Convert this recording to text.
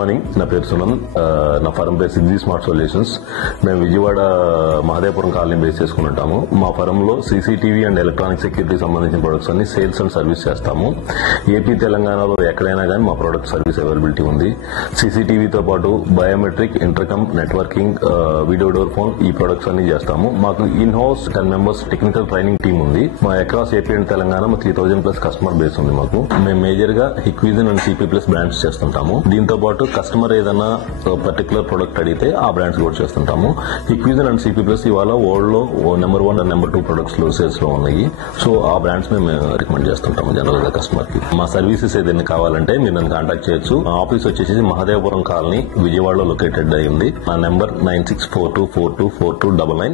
Morning. నా పేరు సునంద్. నా ఫర్మ్ పేరు 6G స్మార్ట్ సొల్యూషన్స్. మేము విజయవాడ మహదేవపురం కాలనీ బేస్ చేసుకుని ఉంటాము. మా ఫర్మ్ లో సీసీటీవీ అండ్ ఎలక్ట్రానిక్ సెక్యూరిటీ సంబంధించిన ప్రొడక్ట్స్ అన్ని సేల్స్ అండ్ సర్వీస్ చేస్తాము. ఏపీ తెలంగాణలో ఎక్కడైనా కానీ మా ప్రొడక్ట్ సర్వీస్ అవైలబిలిటీ ఉంది. సీసీటీవీతో పాటు biometric, intercom, networking, video door phone ఈ ప్రొడక్ట్స్ అన్ని చేస్తాము. మాకు in house 10 members technical training team ఉంది. మా across AP and Telangana 3000+ customer base ఉంది మాకు. మేము మేజర్ గా హిక్విజన్ అండ్ CP+ బ్రాండ్స్ చేస్తుంటాము. దీంతో పాటు కస్టమర్ ఏదైనా పర్టికులర్ ప్రొడక్ట్ అడిగితే ఆ బ్రాండ్స్ కూడా చేస్తుంటాము. హిక్విజన్ అండ్ CP+ ఇవాళ వరల్డ్ లో నెంబర్ 1 అండ్ నెంబర్ 2 ప్రొడక్ట్స్ లో సేల్స్ లో ఉన్నాయి. సో ఆ బ్రాండ్స్ మేము రికమెండ్ చేస్తుంటాము జనరల్ గా కస్టమర్ కి. మా సర్వీసెస్ ఏదైనా కావాలంటే మీరు నన్ను కాంటాక్ట్ చేయొచ్చు. మా ఆఫీస్ వచ్చేసి మహదేవపురం కాలనీ, విజయవాడలో లొకేటెడ్ అయి ఉంది. నా నెంబర్ 9642424299.